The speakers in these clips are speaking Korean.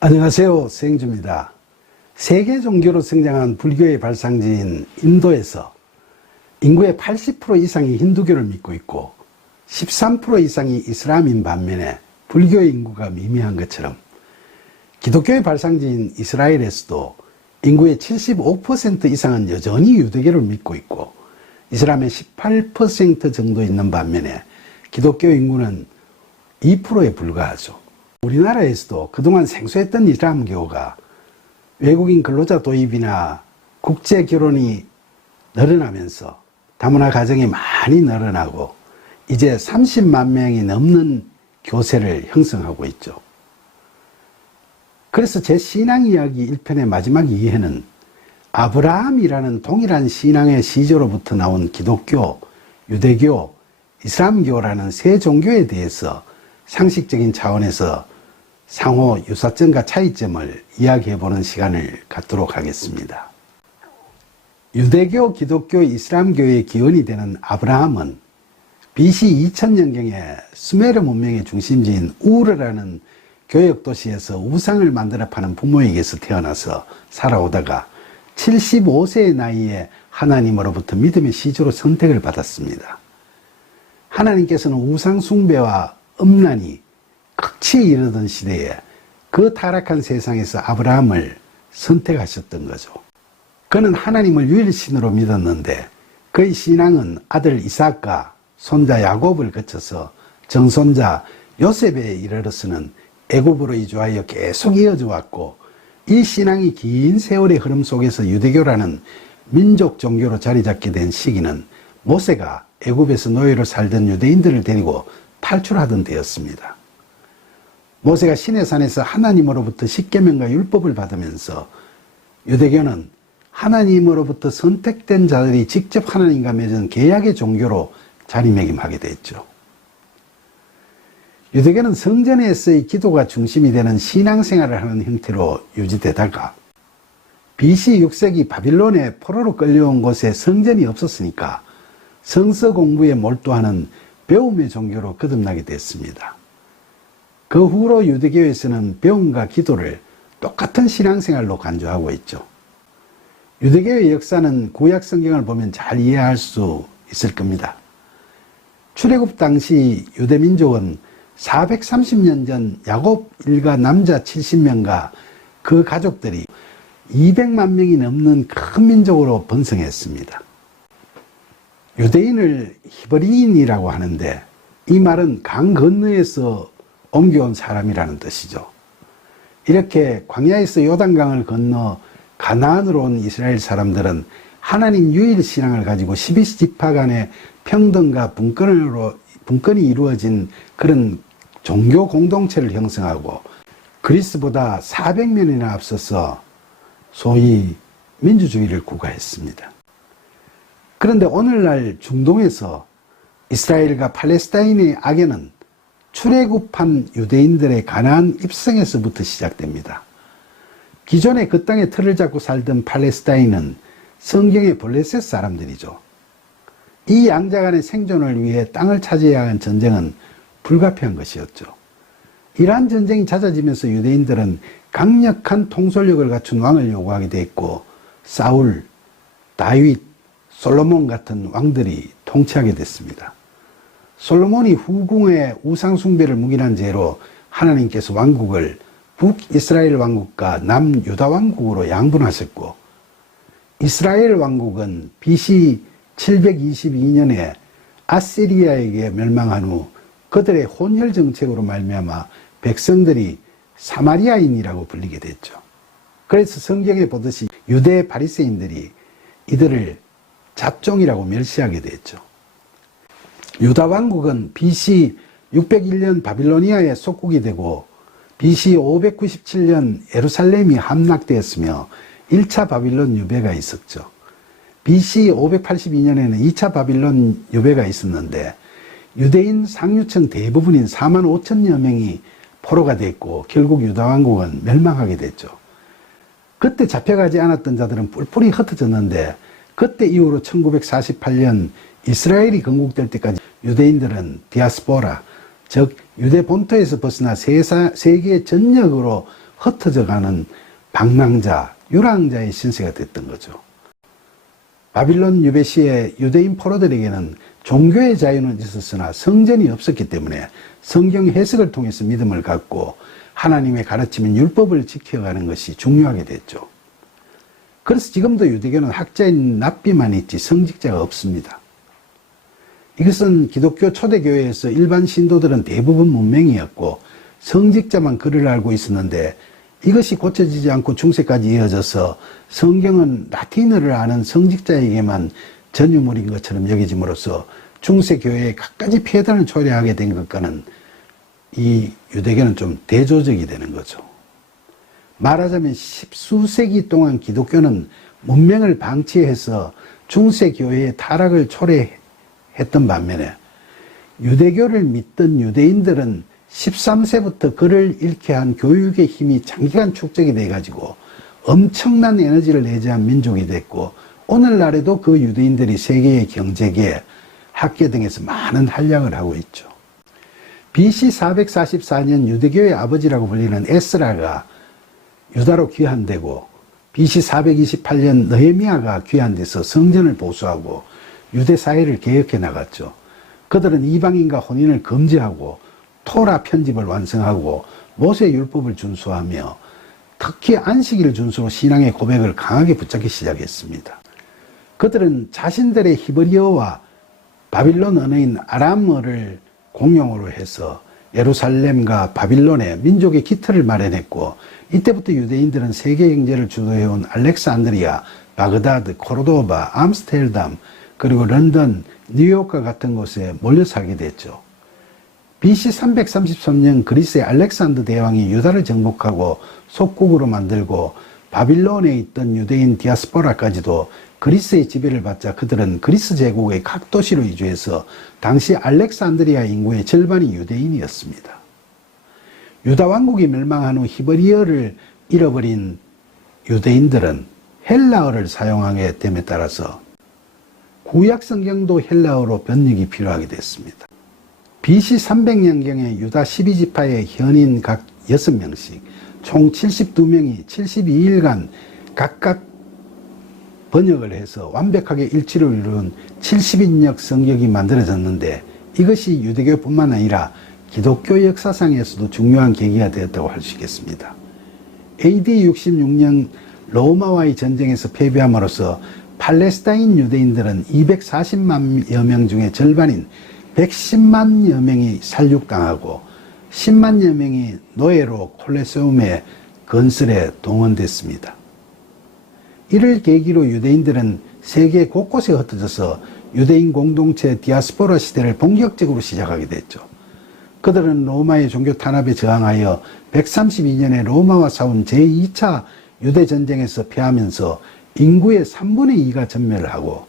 안녕하세요. 서영주입니다. 세계 종교로 성장한 불교의 발상지인 인도에서 인구의 80% 이상이 힌두교를 믿고 있고 13% 이상이 이슬람인 반면에 불교의 인구가 미미한 것처럼 기독교의 발상지인 이스라엘에서도 인구의 75% 이상은 여전히 유대교를 믿고 있고 이슬람의 18% 정도 있는 반면에 기독교 인구는 2%에 불과하죠. 우리나라에서도 그동안 생소했던 이슬람교가 외국인 근로자 도입이나 국제 결혼이 늘어나면서 다문화 가정이 많이 늘어나고 이제 30만 명이 넘는 교세를 형성하고 있죠. 그래서 제 신앙 이야기 1편의 마지막 2회는 아브라함이라는 동일한 신앙의 시조로부터 나온 기독교, 유대교, 이슬람교라는 세 종교에 대해서 상식적인 차원에서 상호 유사점과 차이점을 이야기해보는 시간을 갖도록 하겠습니다. 유대교, 기독교, 이슬람교의 기원이 되는 아브라함은 BC 2000년경에 수메르 문명의 중심지인 우르라는 교역도시에서 우상을 만들어 파는 부모에게서 태어나서 살아오다가 75세의 나이에 하나님으로부터 믿음의 시조로 선택을 받았습니다. 하나님께서는 우상 숭배와 음란이 극치에 이르던 시대에 그 타락한 세상에서 아브라함을 선택하셨던 거죠. 그는 하나님을 유일신으로 믿었는데 그의 신앙은 아들 이삭과 손자 야곱을 거쳐서 정손자 요셉에 이르러서는 애굽으로 이주하여 계속 이어져 왔고 이 신앙이 긴 세월의 흐름 속에서 유대교라는 민족 종교로 자리 잡게 된 시기는 모세가 애굽에서 노예로 살던 유대인들을 데리고 탈출하던 때였습니다. 모세가 시내산에서 하나님으로부터 십계명과 율법을 받으면서 유대교는 하나님으로부터 선택된 자들이 직접 하나님과 맺은 계약의 종교로 자리매김하게 됐죠. 유대교는 성전에서의 기도가 중심이 되는 신앙생활을 하는 형태로 유지되다가 BC 6세기 바빌론의 포로로 끌려온 곳에 성전이 없었으니까 성서 공부에 몰두하는 배움의 종교로 거듭나게 됐습니다. 그 후로 유대교에서는 배움과 기도를 똑같은 신앙생활로 간주하고 있죠. 유대교의 역사는 구약 성경을 보면 잘 이해할 수 있을 겁니다. 출애굽 당시 유대민족은 430년 전 야곱 일가 남자 70명과 그 가족들이 200만 명이 넘는 큰 민족으로 번성했습니다. 유대인을 히브리인이라고 하는데 이 말은 강 건너에서 옮겨온 사람이라는 뜻이죠. 이렇게 광야에서 요단강을 건너 가나안으로 온 이스라엘 사람들은 하나님 유일 신앙을 가지고 12지파 간의 평등과 분권이 이루어진 그런 종교 공동체를 형성하고 그리스보다 400년이나 앞서서 소위 민주주의를 구가했습니다. 그런데 오늘날 중동에서 이스라엘과 팔레스타인의 악연은 출애굽한 유대인들의 가나안 입성에서부터 시작됩니다. 기존에 그 땅에 틀을 잡고 살던 팔레스타인은 성경의 블레셋 사람들이죠. 이 양자 간의 생존을 위해 땅을 차지해야 하는 전쟁은 불가피한 것이었죠. 이러한 전쟁이 잦아지면서 유대인들은 강력한 통솔력을 갖춘 왕을 요구하게 됐고 사울, 다윗, 솔로몬 같은 왕들이 통치하게 됐습니다. 솔로몬이 후궁의 우상숭배를 묵인한 죄로 하나님께서 왕국을 북이스라엘 왕국과 남유다 왕국으로 양분하셨고 이스라엘 왕국은 BC 722년에 아시리아에게 멸망한 후 그들의 혼혈 정책으로 말미암아 백성들이 사마리아인이라고 불리게 됐죠. 그래서 성경에 보듯이 유대 바리새인들이 이들을 잡종이라고 멸시하게 됐죠. 유다 왕국은 BC 601년 바빌로니아의 속국이 되고 BC 597년 예루살렘이 함락되었으며 1차 바빌론 유배가 있었죠. BC 582년에는 2차 바빌론 유배가 있었는데 유대인 상류층 대부분인 4만 5천여 명이 포로가 됐고 결국 유다 왕국은 멸망하게 됐죠. 그때 잡혀가지 않았던 자들은 뿔뿔이 흩어졌는데 그때 이후로 1948년 이스라엘이 건국될 때까지 유대인들은 디아스포라, 즉 유대 본토에서 벗어나 세계에 전역으로 흩어져가는 방랑자, 유랑자의 신세가 됐던 거죠. 바빌론 유배 시에 유대인 포로들에게는 종교의 자유는 있었으나 성전이 없었기 때문에 성경 해석을 통해서 믿음을 갖고 하나님의 가르침인 율법을 지켜가는 것이 중요하게 됐죠. 그래서 지금도 유대교는 학자인 랍비만 있지 성직자가 없습니다. 이것은 기독교 초대교회에서 일반 신도들은 대부분 문맹이었고 성직자만 글을 알고 있었는데 이것이 고쳐지지 않고 중세까지 이어져서 성경은 라틴어를 아는 성직자에게만 전유물인 것처럼 여겨짐으로써 중세교회에 갖가지 폐단을 초래하게 된 것과는 이 유대교는 좀 대조적이 되는 거죠. 말하자면 십수세기 동안 기독교는 문명을 방치해서 중세교회의 타락을 초래했던 반면에 유대교를 믿던 유대인들은 13세부터 글을 잃게 한 교육의 힘이 장기간 축적이 돼가지고 엄청난 에너지를 내재한 민족이 됐고 오늘날에도 그 유대인들이 세계의 경제계, 학계 등에서 많은 활약을 하고 있죠. BC 444년 유대교의 아버지라고 불리는 에스라가 유다로 귀환되고 BC 428년 느헤미야가 귀환돼서 성전을 보수하고 유대 사회를 개혁해 나갔죠. 그들은 이방인과 혼인을 금지하고 토라 편집을 완성하고 모세 율법을 준수하며 특히 안식일을 준수로 신앙의 고백을 강하게 붙잡기 시작했습니다. 그들은 자신들의 히브리어와 바빌론 언어인 아람어를 공용어로 해서 예루살렘과 바빌론에 민족의 기틀을 마련했고 이때부터 유대인들은 세계 경제를 주도해온 알렉산드리아, 바그다드, 코르도바, 암스테르담 그리고 런던, 뉴욕과 같은 곳에 몰려 살게 됐죠. BC 333년 그리스의 알렉산더 대왕이 유다를 정복하고 속국으로 만들고 바빌론에 있던 유대인 디아스포라까지도 그리스의 지배를 받자 그들은 그리스 제국의 각 도시로 이주해서 당시 알렉산드리아 인구의 절반이 유대인이었습니다. 유다 왕국이 멸망한 후 히브리어를 잃어버린 유대인들은 헬라어를 사용하게 됨에 따라서 구약 성경도 헬라어로 번역이 필요하게 됐습니다. BC 300년경에 유다 12지파의 현인 각 6명씩 총 72명이 72일간 각각 번역을 해서 완벽하게 일치를 이룬 70인역 성경이 만들어졌는데 이것이 유대교뿐만 아니라 기독교 역사상에서도 중요한 계기가 되었다고 할 수 있겠습니다. AD 66년 로마와의 전쟁에서 패배함으로써 팔레스타인 유대인들은 240만여 명 중에 절반인 110만여 명이 살육당하고 10만여 명이 노예로 콜레세움의 건설에 동원됐습니다. 이를 계기로 유대인들은 세계 곳곳에 흩어져서 유대인 공동체 디아스포라 시대를 본격적으로 시작하게 됐죠. 그들은 로마의 종교 탄압에 저항하여 132년에 로마와 싸운 제2차 유대전쟁에서 패하면서 인구의 3분의 2가 전멸을 하고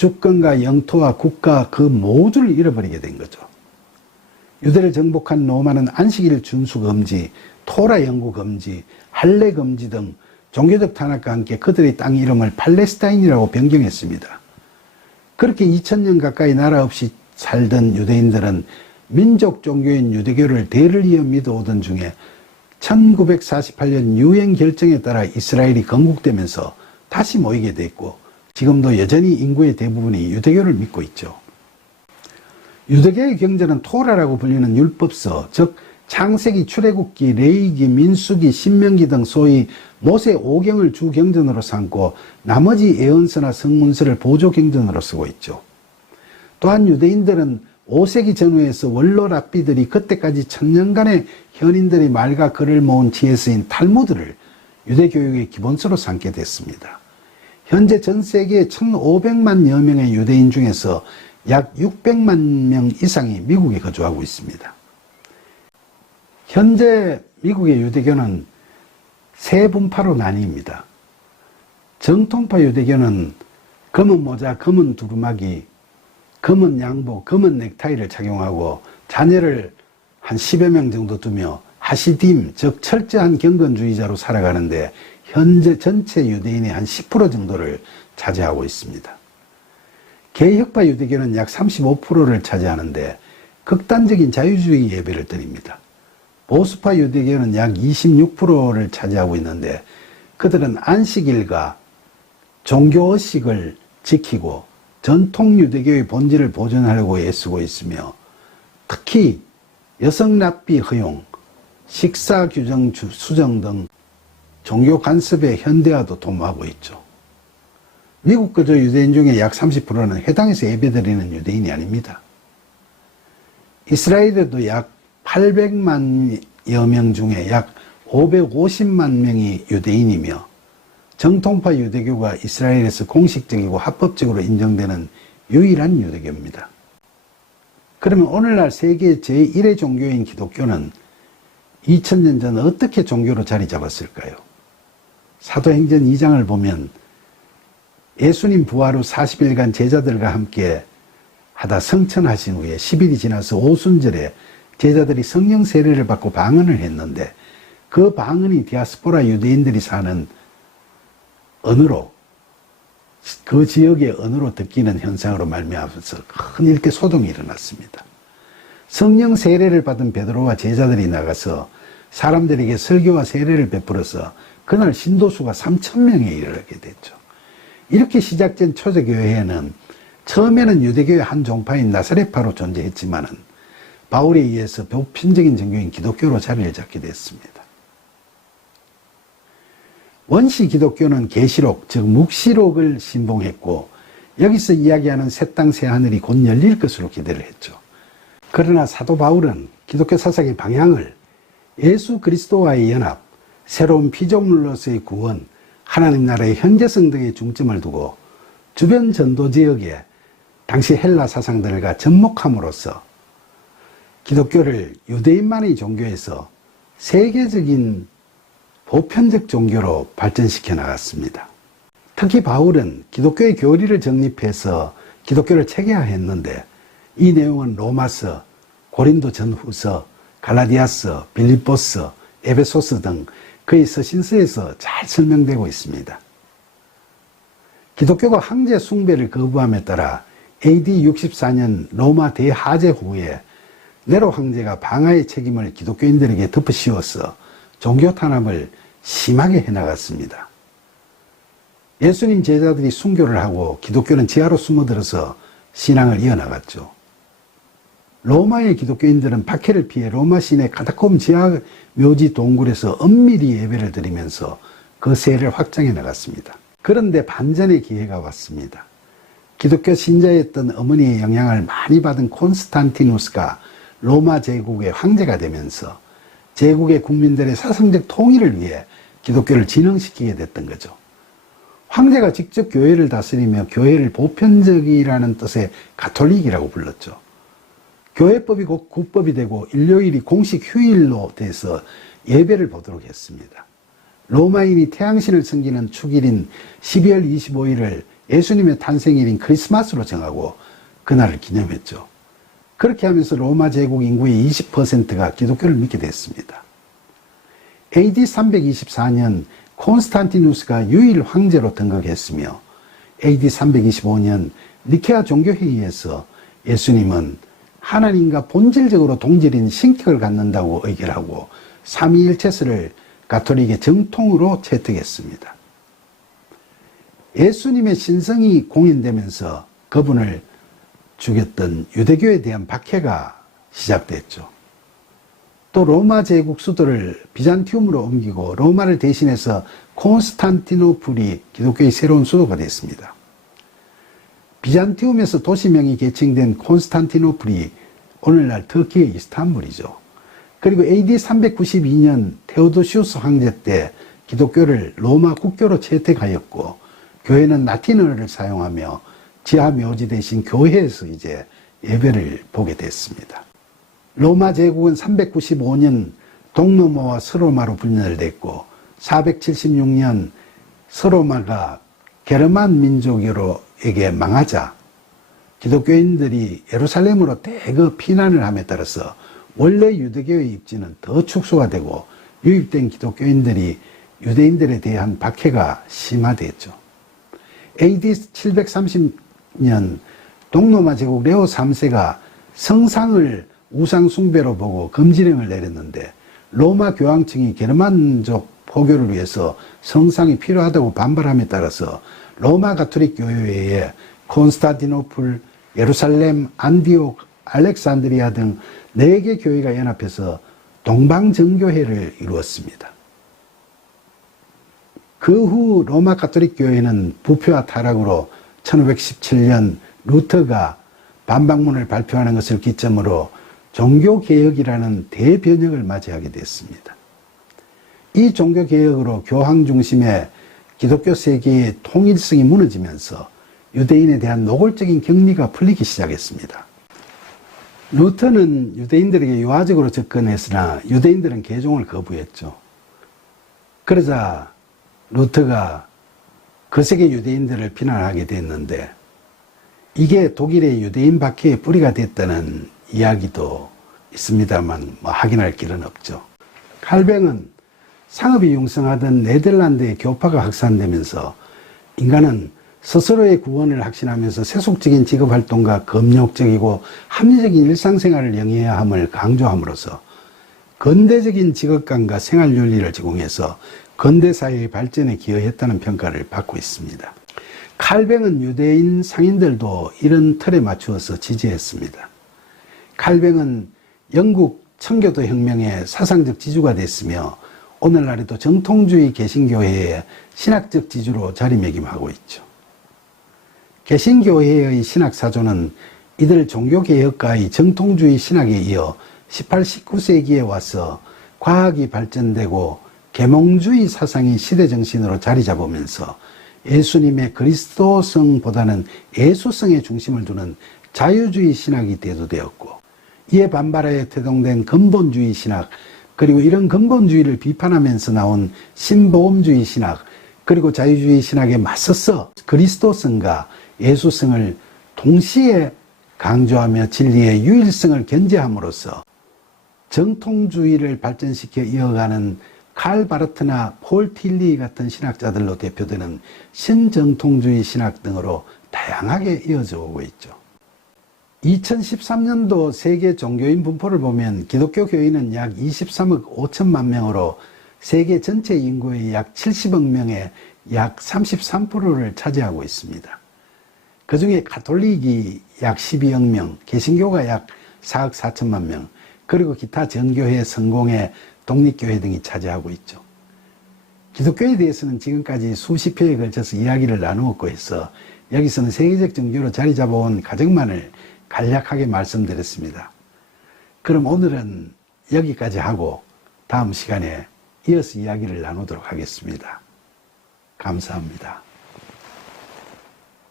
주권과 영토와 국가 그 모두를 잃어버리게 된 거죠. 유대를 정복한 로마는 안식일 준수 금지, 토라 연구 금지, 할례 금지 등 종교적 탄압과 함께 그들의 땅 이름을 팔레스타인이라고 변경했습니다. 그렇게 2000년 가까이 나라 없이 살던 유대인들은 민족 종교인 유대교를 대를 이어 믿어오던 중에 1948년 유엔 결정에 따라 이스라엘이 건국되면서 다시 모이게 됐고 지금도 여전히 인구의 대부분이 유대교를 믿고 있죠. 유대교의 경전은 토라라고 불리는 율법서, 즉 창세기, 출애굽기, 레위기, 민수기, 신명기 등 소위 모세 5경을 주 경전으로 삼고 나머지 예언서나 성문서를 보조 경전으로 쓰고 있죠. 또한 유대인들은 5세기 전후에서 원로 랍비들이 그때까지 천년간의 현인들의 말과 글을 모은 지혜서인 탈무드를 유대교육의 기본서로 삼게 됐습니다. 현재 전 세계 1,500만여 명의 유대인 중에서 약 600만 명 이상이 미국에 거주하고 있습니다. 현재 미국의 유대교는 세 분파로 나뉩니다. 정통파 유대교는 검은 모자, 검은 두루마기, 검은 양복, 검은 넥타이를 착용하고 자녀를 한 10여 명 정도 두며 하시딤, 즉 철저한 경건주의자로 살아가는데 현재 전체 유대인의 한 10% 정도를 차지하고 있습니다. 개혁파 유대교는 약 35%를 차지하는데 극단적인 자유주의 예배를 드립니다. 보수파 유대교는 약 26%를 차지하고 있는데 그들은 안식일과 종교의식을 지키고 전통 유대교의 본질을 보존하려고 애쓰고 있으며 특히 여성 납비 허용, 식사 규정 수정 등 종교 간섭의 현대화도 도모하고 있죠. 미국 거주 유대인 중에 약 30%는 회당에서 예배드리는 유대인이 아닙니다. 이스라엘에도 약 800만여 명 중에 약 550만 명이 유대인이며 정통파 유대교가 이스라엘에서 공식적이고 합법적으로 인정되는 유일한 유대교입니다. 그러면 오늘날 세계 제1의 종교인 기독교는 2000년 전 어떻게 종교로 자리 잡았을까요? 사도행전 2장을 보면 예수님 부활 후 40일간 제자들과 함께 하다 성천하신 후에 10일이 지나서 오순절에 제자들이 성령 세례를 받고 방언을 했는데 그 방언이 디아스포라 유대인들이 사는 언어로, 그 지역의 언어로 듣기는 현상으로 말미암아서 큰 일대 소동이 일어났습니다. 성령 세례를 받은 베드로와 제자들이 나가서 사람들에게 설교와 세례를 베풀어서 그날 신도수가 3,000명에 이르게 됐죠. 이렇게 시작된 초대교회는 처음에는 유대교의 한 종파인 나사렛파로 존재했지만은 바울에 의해서 보편적인 종교인 기독교로 자리를 잡게 됐습니다. 원시 기독교는 계시록, 즉 묵시록을 신봉했고 여기서 이야기하는 새 땅 새 하늘이 곧 열릴 것으로 기대를 했죠. 그러나 사도 바울은 기독교 사상의 방향을 예수 그리스도와의 연합, 새로운 피조물로서의 구원, 하나님 나라의 현재성 등에 중점을 두고 주변 전도 지역에 당시 헬라 사상들과 접목함으로써 기독교를 유대인만의 종교에서 세계적인 보편적 종교로 발전시켜 나갔습니다. 특히 바울은 기독교의 교리를 정립해서 기독교를 체계화했는데 이 내용은 로마서, 고린도 전후서, 갈라디아서, 빌립보서, 에베소서 등 그의 서신서에서 잘 설명되고 있습니다. 기독교가 황제 숭배를 거부함에 따라 AD 64년 로마 대하제 후에 네로 황제가 방화의 책임을 기독교인들에게 덮어씌워서 종교 탄압을 심하게 해나갔습니다. 예수님 제자들이 순교를 하고 기독교는 지하로 숨어들어서 신앙을 이어나갔죠. 로마의 기독교인들은 박해를 피해 로마 시내 카타콤 지하 묘지 동굴에서 엄밀히 예배를 드리면서 그 세를 확장해 나갔습니다. 그런데 반전의 기회가 왔습니다. 기독교 신자였던 어머니의 영향을 많이 받은 콘스탄티누스가 로마 제국의 황제가 되면서 제국의 국민들의 사상적 통일을 위해 기독교를 진흥시키게 됐던 거죠. 황제가 직접 교회를 다스리며 교회를 보편적이라는 뜻의 가톨릭이라고 불렀죠. 교회법이 곧 국법이 되고 일요일이 공식 휴일로 돼서 예배를 보도록 했습니다. 로마인이 태양신을 섬기는 축일인 12월 25일을 예수님의 탄생일인 크리스마스로 정하고 그날을 기념했죠. 그렇게 하면서 로마 제국 인구의 20%가 기독교를 믿게 됐습니다. AD 324년 콘스탄티누스가 유일 황제로 등극했으며 AD 325년 니케아 종교회의에서 예수님은 하나님과 본질적으로 동질인 신격을 갖는다고 의결하고 삼위일체설을 가톨릭의 정통으로 채택했습니다. 예수님의 신성이 공인되면서 그분을 죽였던 유대교에 대한 박해가 시작됐죠. 또 로마 제국 수도를 비잔티움으로 옮기고 로마를 대신해서 콘스탄티노플이 기독교의 새로운 수도가 됐습니다. 비잔티움에서 도시명이 개칭된 콘스탄티노플이 오늘날 터키의 이스탄불이죠. 그리고 AD 392년 테오도시우스 황제 때 기독교를 로마 국교로 채택하였고 교회는 라틴어를 사용하며 지하 묘지 대신 교회에서 이제 예배를 보게 됐습니다. 로마 제국은 395년 동로마와 서로마로 분열됐고 476년 서로마가 게르만 민족으로에게 망하자 기독교인들이 예루살렘으로 대거 피난을 함에 따라서 원래 유대교의 입지는 더 축소가 되고 유입된 기독교인들이 유대인들에 대한 박해가 심화됐죠. AD 730년 동로마 제국 레오 3세가 성상을 우상 숭배로 보고 금지령을 내렸는데 로마 교황청이 게르만족 포교를 위해서 성상이 필요하다고 반발함에 따라서 로마 가톨릭 교회에 콘스탄티노플, 예루살렘, 안디옥, 알렉산드리아 등 4개 교회가 연합해서 동방정교회를 이루었습니다. 그 후 로마 가톨릭 교회는 부패와 타락으로 1517년 루터가 반박문을 발표하는 것을 기점으로 종교개혁이라는 대변혁을 맞이하게 됐습니다. 이 종교개혁으로 교황 중심의 기독교 세계의 통일성이 무너지면서 유대인에 대한 노골적인 격리가 풀리기 시작했습니다. 루터는 유대인들에게 유화적으로 접근했으나 유대인들은 개종을 거부했죠. 그러자 루터가 거세게 유대인들을 비난하게 됐는데 이게 독일의 유대인 박해의 뿌리가 됐다는 이야기도 있습니다만 확인할 길은 없죠. 칼뱅은 상업이 융성하던 네덜란드의 교파가 확산되면서 인간은 스스로의 구원을 확신하면서 세속적인 직업활동과 검역적이고 합리적인 일상생활을 영위해야 함을 강조함으로써 근대적인 직업관과 생활윤리를 제공해서 근대사회의 발전에 기여했다는 평가를 받고 있습니다. 칼뱅은 유대인 상인들도 이런 틀에 맞추어서 지지했습니다. 칼뱅은 영국 청교도 혁명의 사상적 지주가 됐으며 오늘날에도 정통주의 개신교회의 신학적 지주로 자리매김하고 있죠. 개신교회의 신학사조는 이들 종교개혁가의 정통주의 신학에 이어 18, 19세기에 와서 과학이 발전되고 계몽주의 사상이 시대정신으로 자리 잡으면서 예수님의 그리스도성보다는 예수성에 중심을 두는 자유주의 신학이 대두되었고 이에 반발하여 태동된 근본주의 신학 그리고 이런 근본주의를 비판하면서 나온 신보험주의 신학 그리고 자유주의 신학에 맞서서 그리스도성과 예수성을 동시에 강조하며 진리의 유일성을 견제함으로써 정통주의를 발전시켜 이어가는 칼 바르트나 폴 틸리 같은 신학자들로 대표되는 신정통주의 신학 등으로 다양하게 이어져 오고 있죠. 2013년도 세계 종교인 분포를 보면 기독교 교인은 약 23억 5천만 명으로 세계 전체 인구의 약 70억 명의 약 33%를 차지하고 있습니다. 그 중에 가톨릭이 약 12억 명, 개신교가 약 4억 4천만 명, 그리고 기타 전교회, 성공회, 독립교회 등이 차지하고 있죠. 기독교에 대해서는 지금까지 수십 회에 걸쳐서 이야기를 나누었고 해서 여기서는 세계적 종교로 자리 잡아온 가정만을 간략하게 말씀드렸습니다. 그럼 오늘은 여기까지 하고 다음 시간에 이어서 이야기를 나누도록 하겠습니다. 감사합니다.